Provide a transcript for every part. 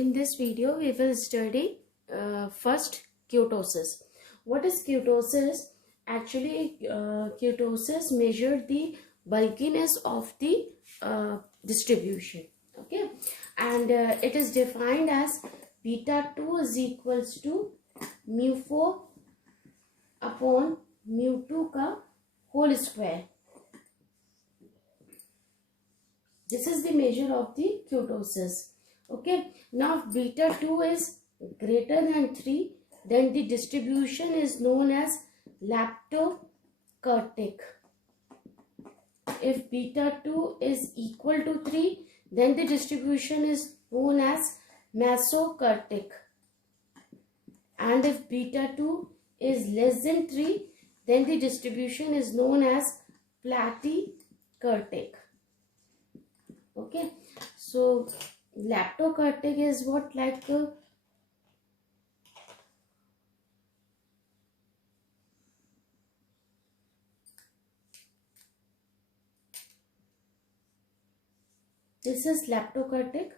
In this video, we will study first ketosis. What is ketosis? Actually, ketosis measures the bulkiness of the distribution. Okay, and it is defined as beta 2 is equals to mu 4 upon mu 2 का whole square. This is the measure of the ketosis. Okay, now beta 2 is greater than 3, then the distribution is known as lactokurtic. If beta 2 is equal to 3, then the distribution is known as mesokurtic. And if beta 2 is less than 3, then the distribution is known as platykurtic. Okay, so lactokurtic is what, like this is lactokurtic.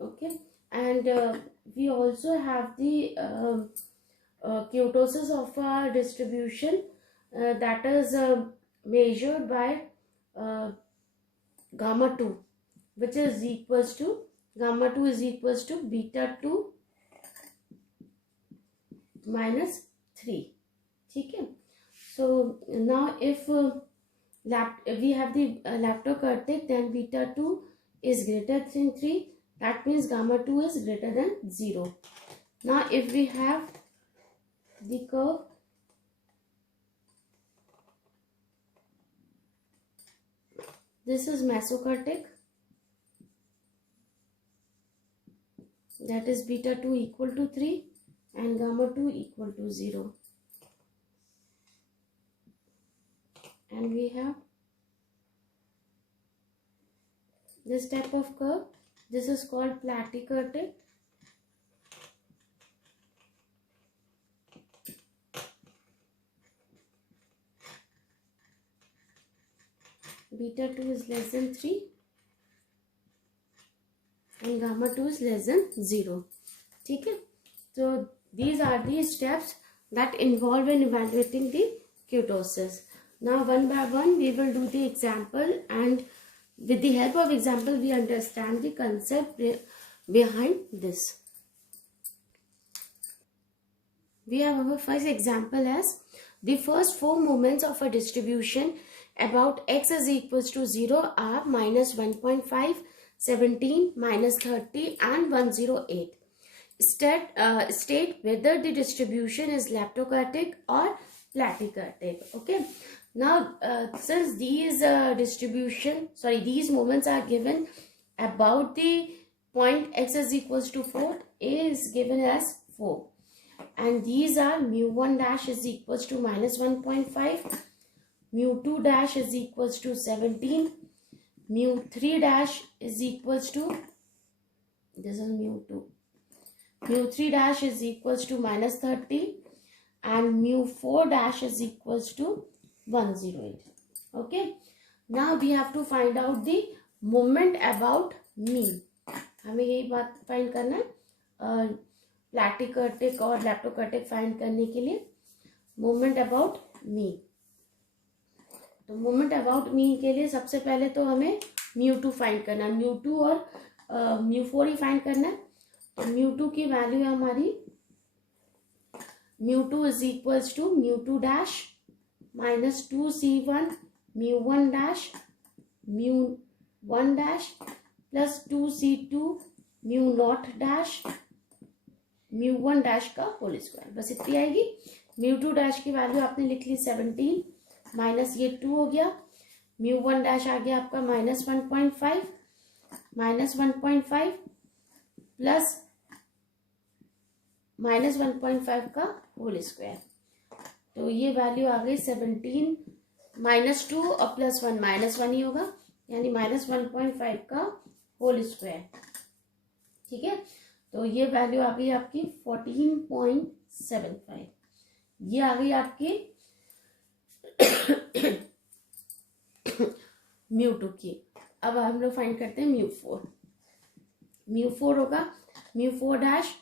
Okay, and we also have the ketosis of our distribution that is measured by gamma 2, which is equals to gamma 2 is equals to beta 2 minus 3. Okay, so now if we have the lactokurtic, then beta 2 is greater than 3, that means gamma 2 is greater than 0. Now if we have the curve, this is mesokurtic, that is beta 2 equal to 3 and gamma 2 equal to 0. And we have this type of curve. This is called platykurtic. Beta 2 is less than 3 and gamma 2 is less than 0. Okay? So these are the steps that involve in evaluating the ketosis. Now one by one we will do the example, and with the help of example we understand the concept behind this. We have our first example as the first 4 moments of a distribution about x is equals to 0 are minus 1.5, 17, minus 30 and 108. State whether the distribution is lactokurtic or platykurtic. Okay. Now since these these moments are given about the point x is equals to 4, a is given as 4. And these are mu 1 dash is equals to minus 1.5, mu 2 dash is equals to 17, mu 3 dash is equals to, this is mu 2, mu 3 dash is equals to minus 30 and mu 4 dash is equals to 108. Okay, now we have to find out the moment about mean. हमें यही बात find करना है प्लैटिकर्टिक और लैक्टोकर्टिक find करने के लिए moment about mean. तो मोमेंट अबाउट मीन के लिए सबसे पहले तो हमें म्यू 2 फाइंड करना है. म्यू 2 और म्यू 4 ही फाइंड करना है. तो म्यू 2 की वैल्यू है हमारी mu 2 is equals to mu 2 dash minus 2c1 mu 1 dash mu 1 dash plus 2c2 mu not dash mu 1 dash का होल स्क्वायर. बस इतनी आएगी. म्यू 2 डैश की वैल्यू आपने लिख ली 17 माइनस ये 2 हो गया. म्यू 1 डैश आ गया आपका माइनस 1.5 प्लस माइनस 1.5 का होल स्क्वायर. तो ये वैल्यू आ गई 17 माइनस 2 और प्लस 1 माइनस 1 ही होगा, यानी माइनस 1.5 का होल स्क्वायर. ठीक है, तो ये वैल्यू आ गई आपकी 14.75. ये आ गई आपकी म्यू टू की। अब हम लोग फाइंड करते हैं म्यू फोर। म्यू फोर होगा mu four dash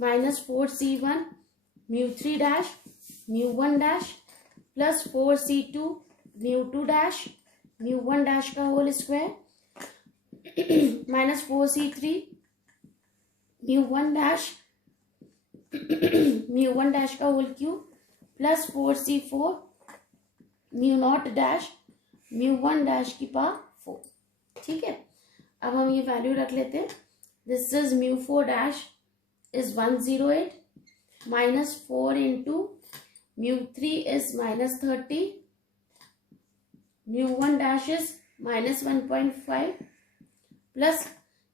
minus 4c1 mu three dash mu one dash plus 4c2 mu two dash mu one dash का whole square minus 4c3 mu one dash mu one dash का whole cube plus 4c4 mu not dash mu one dash की power 4। ठीक है, अब हम ये value रख लेते हैं। This is mu four dash is 108 minus 4 into mu three is minus 30 mu one dash is minus 1.5 plus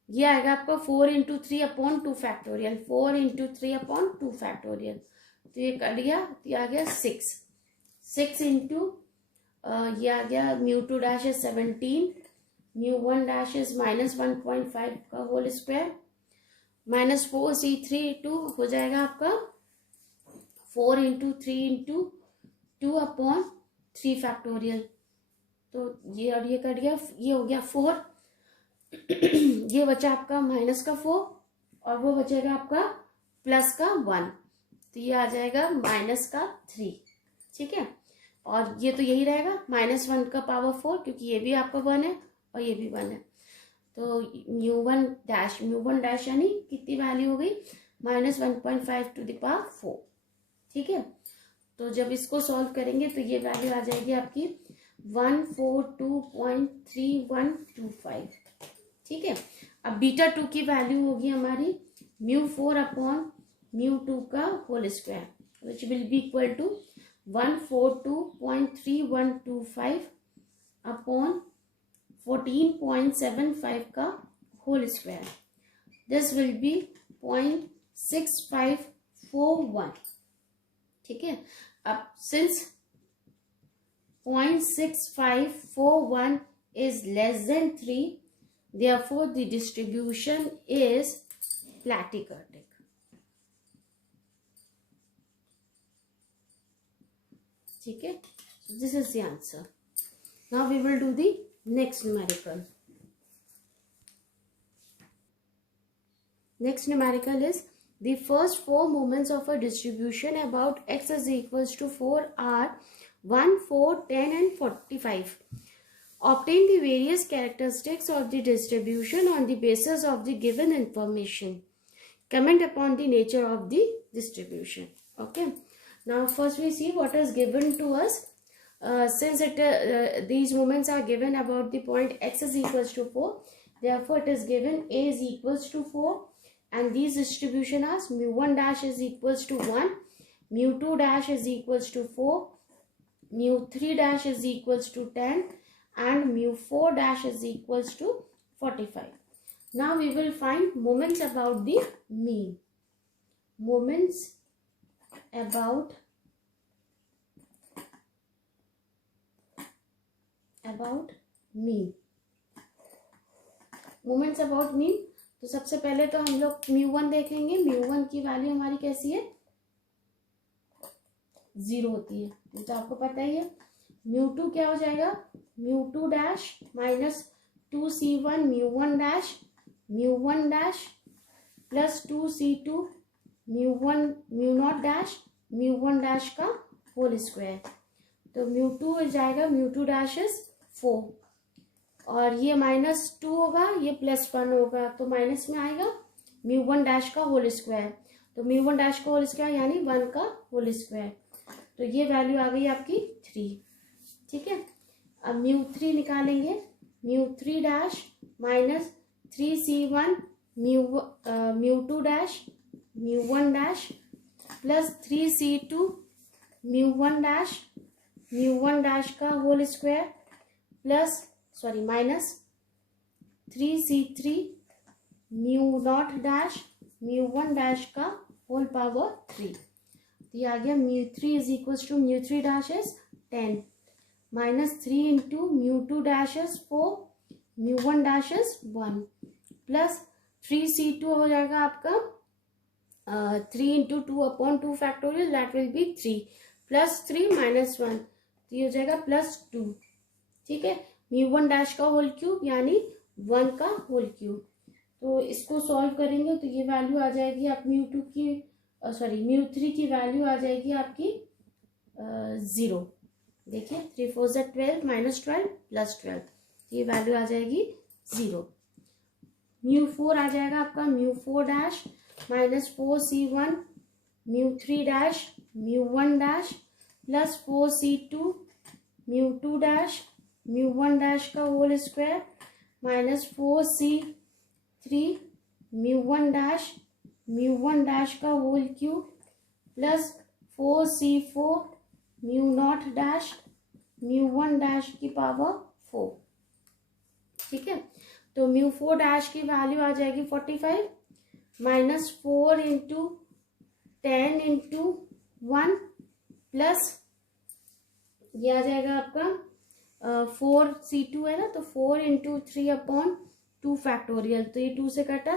ये आएगा आपका 4 into three upon two factorial 4 into three upon two factorial, तो ये कर लिया, ये आ गया 6 इंटू ये आ गया mu two dash is 17 mu one dash is minus 1.5 का whole square minus 4c3 to हो जाएगा आपका 4 into three into two upon three factorial, तो ये और ये कट गया, ये हो गया 4 ये बचा आपका माइनस का 4 और वो बचेगा आपका प्लस का 1, तो ये आ जाएगा माइनस का 3। ठीक है, और ये तो यही रहेगा माइनस 1 का पावर 4 क्योंकि ये भी आपका 1 है और ये भी 1 है, तो म्यू वन डैश यानी कितनी वैल्यू हो गई माइनस 1.5 टू द पावर 4। ठीक है, तो जब इसको सॉल्व करेंगे तो ये वैल्यू आ जाएगी आपकी 142.3125। ठीक है, अब बीटा टू की वैल्यू होगी हमारी mu four upon mu two का whole square which will be equal to 142.3125 upon 14.75 का whole square, this will be 0.6541। ठीक है, अब since 0.6541 is less than 3, therefore the distribution is platykurtic. ठीक है, so this is the answer. Now we will do the next numerical. Next numerical is the first four moments of a distribution about x is equals to 4 are 1, 4, 10 and 45. Obtain the various characteristics of the distribution on the basis of the given information. Comment upon the nature of the distribution. Okay. Now first we see what is given to us. Since these moments are given about the point x is equals to 4, therefore it is given a is equals to 4 and these distribution are mu 1 dash is equals to 1, mu 2 dash is equals to 4, mu 3 dash is equals to 10 and mu 4 dash is equals to 45. Now we will find moments about the mean. Moments about mean. Moments about mean, तो सबसे पहले तो हम लोग mu one देखेंगे। Mu one की value हमारी कैसी है, 0 होती है, तो आपको पता ही है। म्यू टू क्या हो जाएगा, mu two dash minus 2c1 mu one dash plus 2c2 mu not dash mu one dash का होल स्क्वायर, तो म्यू टू हो जाएगा म्यू टू डैश इज 4 और ये -2 होगा, ये +1 होगा, तो माइनस में आएगा म्यू वन डैश का होल स्क्वायर, तो म्यू वन डैश का होल स्क्वायर यानी 1 का होल स्क्वायर, तो ये वैल्यू आ गई आपकी 3। ठीक है, अब म्यू 3 निकालेंगे। Mu 3 dash minus 3c1 mu two dash mu one dash plus 3c2 mu one dash का whole square plus minus 3c3 mu not dash mu one dash का होल पावर 3, तो ये आ गया mu 3 is equal to mu 3 dash is 10 minus 3 into mu 2 dash is 4 mu one dash is 1 plus 3c2 हो जाएगा आपका 3 into 2 upon 2 factorial that will B 3 plus 3 minus 1, तो ये हो जाएगा +2। ठीक है, म्यू वन डैश का होल क्यूब यानी 1 का होल क्यूब। तो इसको सॉल्व करेंगे तो ये वैल्यू आ जाएगी आप म्यू टू की म्यू थ्री की वैल्यू आ जाएगी आपकी 0। देखिए 3 4 ज़ा 12 माइनस 12 प्लस 12, ये वैल्यू आ जाएगी 0। म्यू फोर आ जाएगा आपका mu four dash minus 4c1 mu three dash mu one dash plus 4c2 mu two dash mu one dash का whole square minus 4c3 mu one dash का whole cube plus 4c4 mu not dash mu one dash की power 4। ठीक है, तो mu four dash की value आ जाएगी 45 minus 4 into 10 into 1 plus ये आ जाएगा आपका 4c2 है ना, तो 4 इंटू 3 अपॉन 2 फैक्टोरियल, तो ये 2 से कटा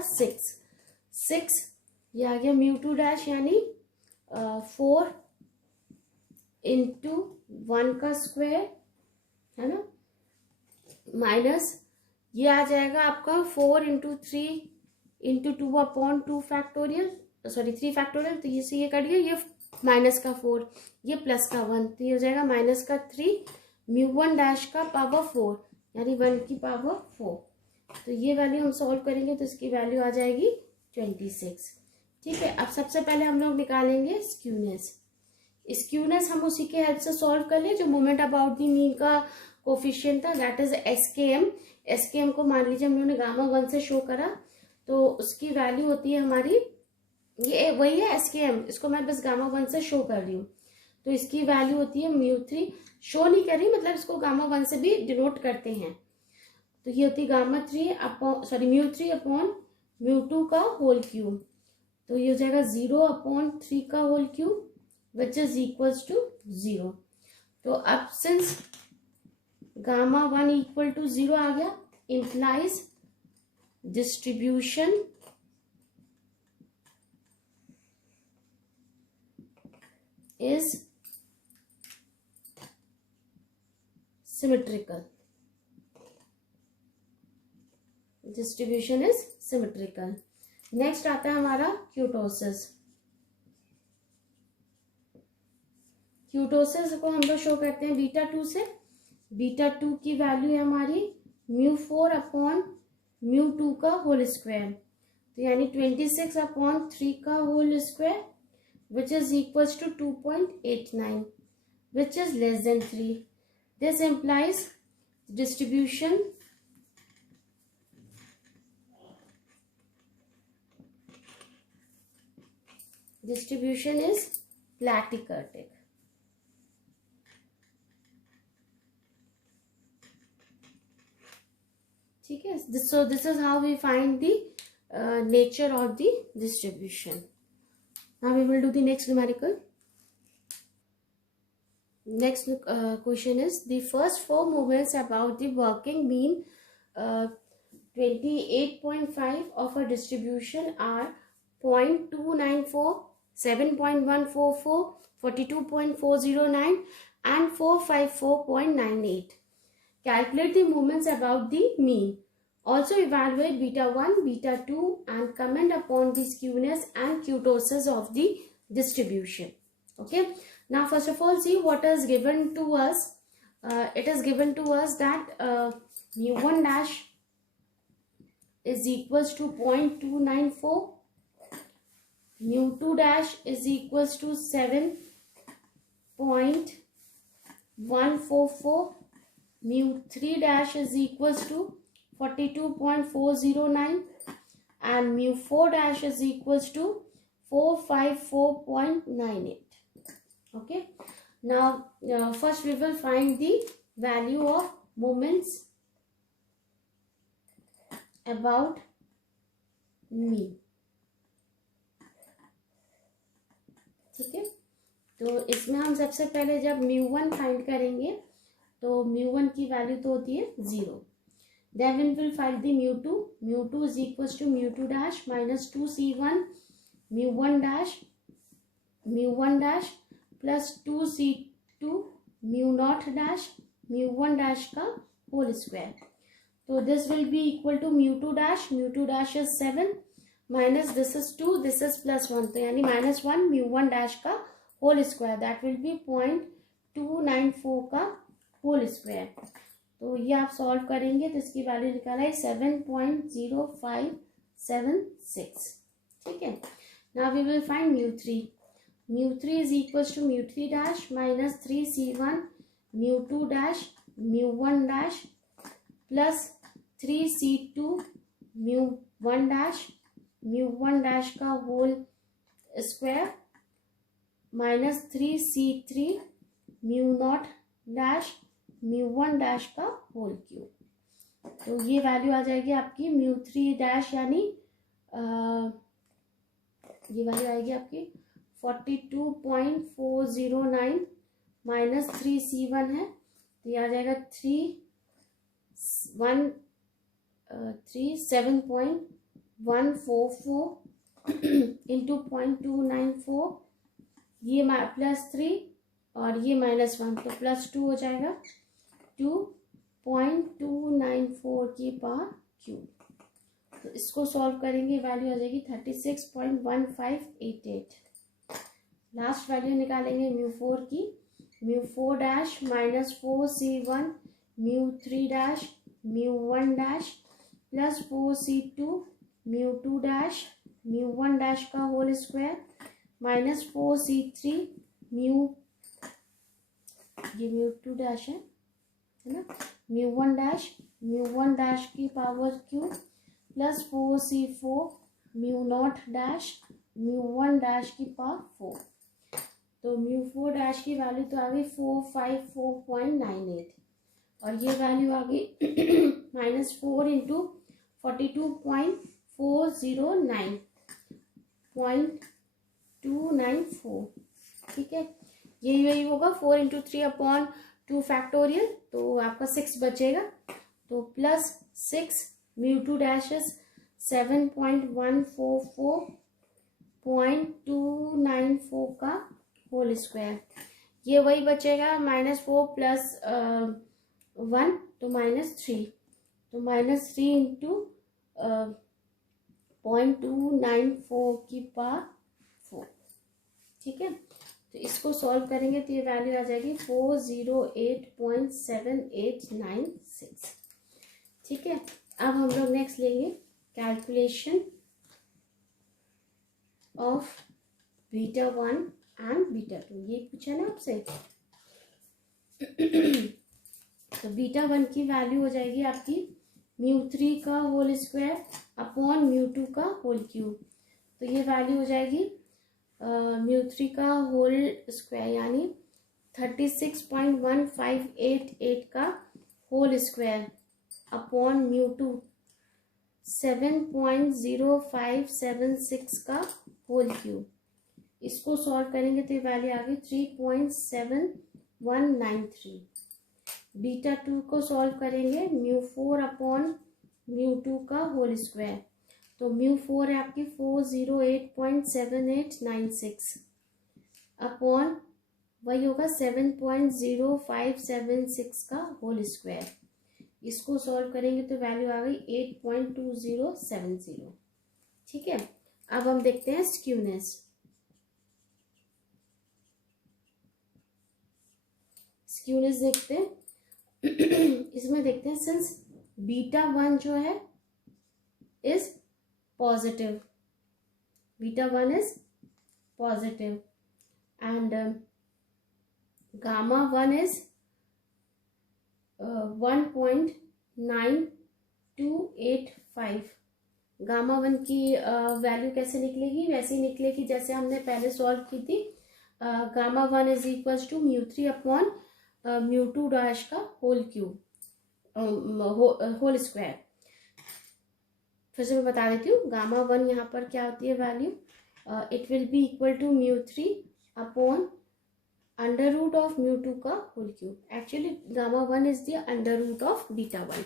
6 ये आ गया म्यू टू डैश यानी 4 इंटू 1 का स्क्वायर है ना, माइनस ये आ जाएगा आपका 4 into 3 into 2 upon 2 factorial 3 factorial, तो ये से ये कट गया, ये माइनस का 4 ये प्लस का 1, तो ये हो जाएगा माइनस का 3 म्यू वन डैश का पावर 4 यानी 1 की पावर 4। तो ये वैल्यू हम सॉल्व करेंगे तो इसकी वैल्यू आ जाएगी 26। ठीक है, अब सबसे पहले हम लोग निकालेंगे स्क्यूनेस हम उसी के हेल्प से सॉल्व कर ले जो मोमेंट अबाउट दी मीन का कोफिशिएंट था, दैट इज एसकेएम को मान लीजिए हम लोगों ने गामा 1 से शो करा, तो उसकी वैल्यू होती है हमारी, ये वही है एसकेएम, इसको मैं बस गामा 1 से शो कर रही हूँ, तो इसकी वैल्यू होती है म्यू थ्री, शो नहीं कर रही मतलब इसको गामा 1 से भी डिनोट करते हैं, तो ये होती है gamma mu three upon mu two का होल क्यूब, तो ये हो जाएगा 0 अपॉन 3 का whole cube which is equals to 0। तो अब सिंस गामा 1 इक्वल टू 0 आ गया, implies distribution is symmetrical, distribution is symmetrical। Next आता है हमारा क्यूटोसिस को हम लोग शो करते हैं बीटा 2 से। बीटा 2 की वैल्यू है हमारी म्यू 4 अपॉन म्यू 2 का होल स्क्वायर, तो यानी 26 अपॉन 3 का whole square which is equals to 2.89 which is less than 3. This implies distribution is platykurtic। ठीक है, so this is how we find the nature of the distribution। Now we will do the next numerical. Next question is the first 4 movements about the working mean 28.5 of a distribution are 0.294, 7.144, 42.409 and 454.98. Calculate the movements about the mean. Also evaluate beta 1, beta 2 and comment upon the skewness and kurtosis of the distribution. Okay. Now first of all see what is given to us. It is given to us that mu 1 dash is equals to 0.294. Mu 2 dash is equals to 7.144. Mu 3 dash is equals to 42.409 and mu 4 dash is equals to 454.98. Okay, now first we will find the value of moments about mean। ठीक है, तो इसमें हम सबसे पहले जब mu1 find करेंगे तो mu1 की वैल्यू तो होती है 0। Then we will find the mu 2. Mu 2 is equals to mu 2 dash minus 2c1 mu 1 dash plus 2c2 mu naught dash mu 1 dash का whole square. So this will be equal to mu 2 dash. Mu 2 dash is 7 minus this is 2, this is plus 1. तो यानी minus 1 mu 1 dash का whole square, that will be 0.294 का whole square. तो ये आप solve करेंगे तो इसकी वैल्यू निकाला है 7.0576. ठीक है. Now we will find mu 3. Mu 3 is equals to mu 3 dash minus 3c1 mu 2 dash mu 1 dash plus 3c2 mu 1 dash का whole square minus 3c3 mu not dash mu 1 dash का whole cube. तो ये value आ जाएगी आपकी mu 3 dash यानी ये value आएगी आपकी 42.409 माइनस 3c1 है तो ये आ जाएगा 7.144 इंटू 0.294 ये प्लस 3 और ये माइनस 1 तो प्लस 2 हो जाएगा 2.294 की पावर क्यूब. तो इसको सॉल्व करेंगे वैल्यू आ जाएगी 36.1588. लास्ट वैल्यू निकालेंगे म्यू 4 की. Mu 4 dash minus 4c1 mu 3 dash mu 1 dash plus 4c2 mu 2 dash mu 1 dash का whole square minus 4c3 mu ये म्यू 2 डैश है ना म्यू 1 डैश की power cube plus 4c4 mu not dash mu 1 dash की power 4. तो mu 4 dash की value तो आ गई 454.98 और ये वैल्यू आ गई माइनस 4 इंटू 42.409.294. ठीक है. यही होगा 4 इंटू 3/2 फैक्टोरियल तो आपका 6 बचेगा. तो प्लस 6 म्यू 2 डैश 7.144.294 का होल स्क्वायर. ये वही बचेगा माइनस 4 प्लस 1 तो माइनस 3 तो माइनस 3 इंटू 0.294 की पावर 4. ठीक है. तो इसको सॉल्व करेंगे तो ये वैल्यू आ जाएगी 408.7896. ठीक है. अब हम लोग नेक्स्ट लेंगे calculation of beta 1 and beta 2. ये पूछा ना आपसे. तो बीटा 1 की वैल्यू हो जाएगी आपकी म्यू 3 का होल स्क्वायर अपॉन म्यू 2 का होल क्यूब. तो ये वैल्यू हो जाएगी म्यू 3 का होल स्क्वायर यानी 36.1588 का होल स्क्वायर अपॉन म्यू 2 7.0576 का होल क्यूब. इसको सॉल्व करेंगे तो वैल्यू आ गई 3.7193. बीटा 2 को सॉल्व करेंगे म्यू 4 अपॉन म्यू 2 का होल स्क्वायर. तो म्यू 4 है आपकी 408.7896 अपॉन वही होगा 7.0576 का होल स्क्वायर. इसको सॉल्व करेंगे तो वैल्यू आ गई 8.2070. ठीक है. अब हम देखते हैं स्क्यूनेस. स्क्यूनेस देखते हैं. इसमें देखते हैं सिंस बीटा 1 जो है is positive. Beta 1 is positive and gamma 1 is 1.9285. Gamma 1 की वैल्यू कैसे निकलेगी? वैसे ही निकलेगी जैसे हमने पहले सॉल्व की थी. Gamma 1 is equals to mu 3 upon mu 2 dash का होल क्यूब होल स्क्वायर. फिर से मैं बता देती हूँ. गामा 1 यहाँ पर क्या होती है value? It will be equal to mu 3 upon under root of mu 2 का whole cube. Actually gamma 1 is the under root of beta 1.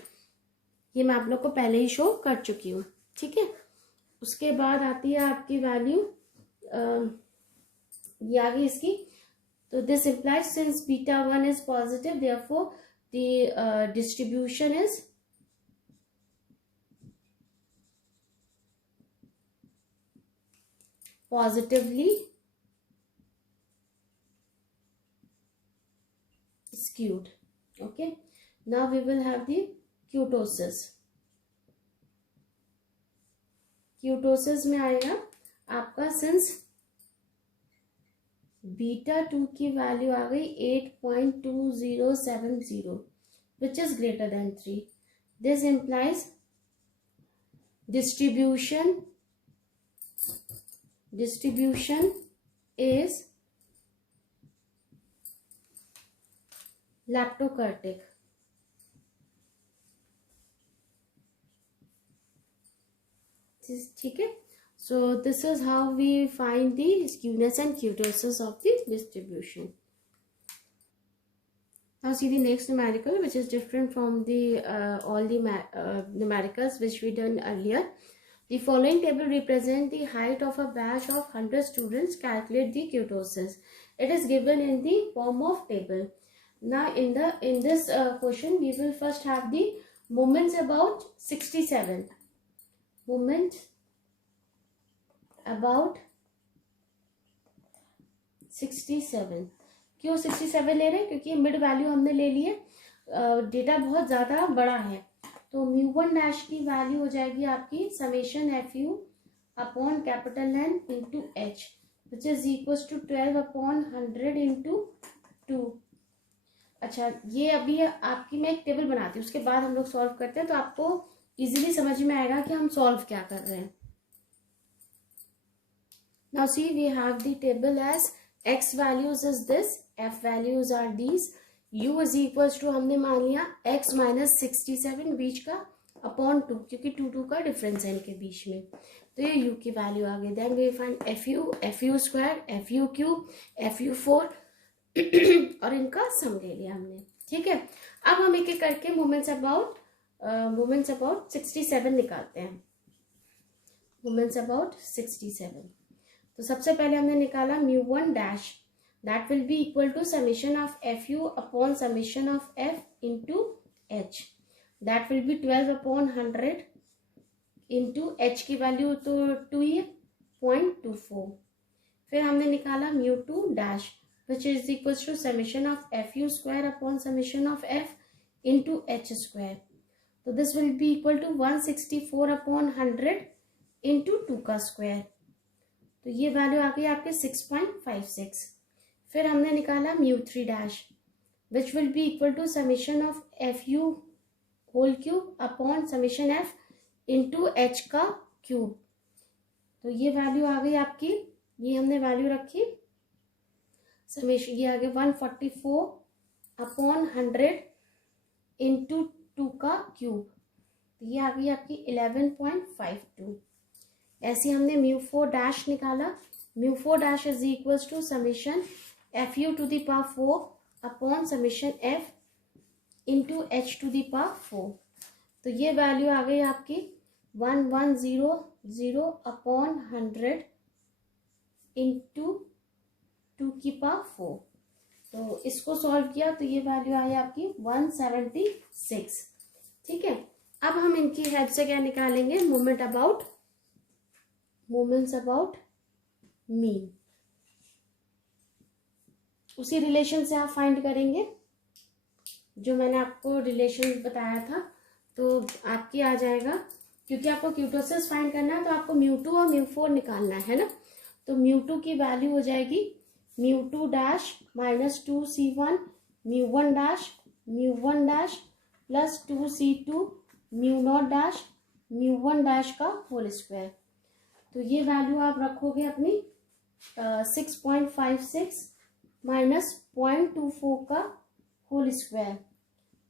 ये मैं आप लोग को पहले ही शो कर चुकी हूँ. ठीक है. उसके बाद आती है आपकी वैल्यू ये आ गई इसकी. तो this implies since beta 1 is positive therefore the distribution is positively skewed. Okay, now we will have the kurtosis. kurtosis में आएगा आपका सिंस बीटा 2 की वैल्यू आ गई 8.2070 which is greater than 3. This implies distribution is lactokurtic. ठीक है. So this is how we find the skewness and kurtosis of the distribution. Now see the next numerical, which is different from the all the numericals which we done earlier. The following table represent the height of a batch of 100 students. Calculate the kurtosis. It is given in the form of table. Now in this question we will first have the moments about 67. Moment about 67. क्यों 67 ले रहे हैं? क्योंकि mid value हमने ले ली है. Data बहुत ज़्यादा बड़ा है, तो μ1 डैश की वैल्यू हो जाएगी आपकी summation FU upon capital N into H which is equals to 12 upon 100 into 2. अच्छा, ये अभी आपकी मैं एक टेबल बनाती हूँ, उसके बाद हम लोग सॉल्व करते हैं, तो आपको इजीली समझ में आएगा कि हम सॉल्व क्या कर रहे हैं. Now see, we have the table as x values is this, f values are these, u is equals to हमने मान लिया x minus 67 बीच का अपॉन 2, क्योंकि 2 का डिफरेंस है इनके बीच में, तो ये u की वैल्यू आ गई. Then we find fu square, fu cube, fu 4 और इनका सम ले लिया हमने. ठीक है, अब हम एक एक करके मोमेंट्स अबाउट 67 निकालते हैं. Moments about 67. तो सबसे पहले हमने निकाला μ1 dash, that will be equal to summation of FU upon summation of F into H, that will be 12 upon 100 into H की वैल्यू तो 2.24. फिर हमने निकाला μ2 dash which is equal to summation of FU square upon summation of F into H square, तो this will be equal to 164 upon 100 into 2 का square, तो ये value आ गई आपके 6.56. फिर हमने निकाला μ3 dash which will be equal to summation of FU whole cube upon summation F into H का क्यूब, तो ये वैल्यू आ गई आपकी, ये हमने वैल्यू रखी समेशन, ये आ गया 144 अपॉन 100 इंटू 2 का क्यूब, तो ये आ गई आपकी 11.52. ऐसे हमने μ4 डैश निकाला. μ4 dash is equals to summation FU to the power 4 upon summation F into H to the power 4, तो ये वैल्यू आ गई आपकी 1100 अपॉन 100 इंटू 2 की पावर 4. तो इसको सॉल्व किया तो ये वैल्यू आई आपकी 176. ठीक है, अब हम इनकी हेल्प से क्या निकालेंगे, मोमेंट्स अबाउट मीन. उसी रिलेशन से आप फाइंड करेंगे जो मैंने आपको रिलेशन बताया था, तो आपकी आ जाएगा, क्योंकि आपको kurtosis फाइंड करना है तो आपको μ2 और μ4 निकालना है ना. तो μ2 की वैल्यू हो जाएगी μ2 dash minus 2c1 μ1 dash plus 2c2 μ1 dash का होल स्क्वायर. तो ये वैल्यू आप रखोगे अपनी 6.56 माइनस 0.24 का whole square,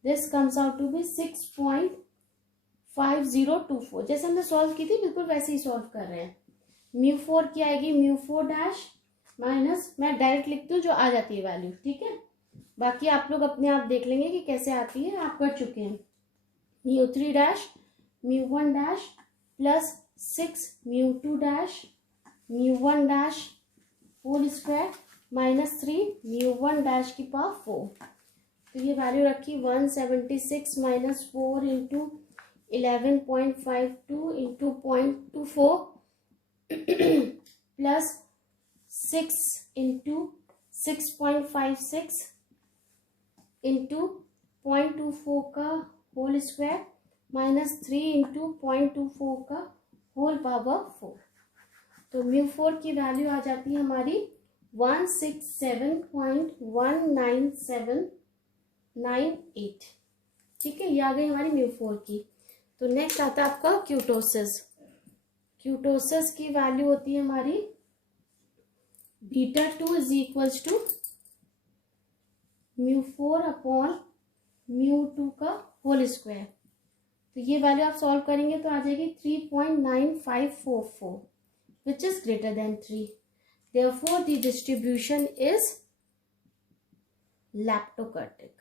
this comes out to be 6.5024. जैसे हमने सॉल्व की थी बिल्कुल वैसे ही सॉल्व कर रहे हैं. μ4 की आएगी μ4 डैश माइनस, मैं डायरेक्ट लिखती हूँ जो आ जाती है वैल्यू. ठीक है, बाकी आप लोग अपने आप देख लेंगे कि कैसे आती है, आप कर चुके हैं. μ3 dash μ1 dash plus 6 μ2 dash μ1 dash whole square minus 3 μ1 dash की पावर 4. तो ये वैल्यू रखी 176 minus 4 into 11.52 into 0.24 plus 6 into 6.56 into 0.24 का होल स्क्वायर माइनस 3 इंटू 0.24 का होल पावर 4। तो म्यू 4 की वैल्यू आ जाती है हमारी 167.19798। ठीक है, ये आ गई हमारी म्यू 4 की। तो नेक्स्ट आता है आपका क्यूटोसिस। क्यूटोसिस की वैल्यू होती है हमारी beta 2 is equals to mu 4 upon mu 2 का होल स्क्वायर। तो ये वैल्यू आप सॉल्व करेंगे तो आ जाएगी 3.9544 which is greater than 3. Therefore, the distribution is lactokurtic.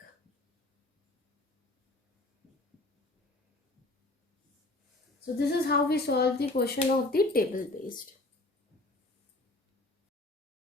So this is how we solve the question of the table based.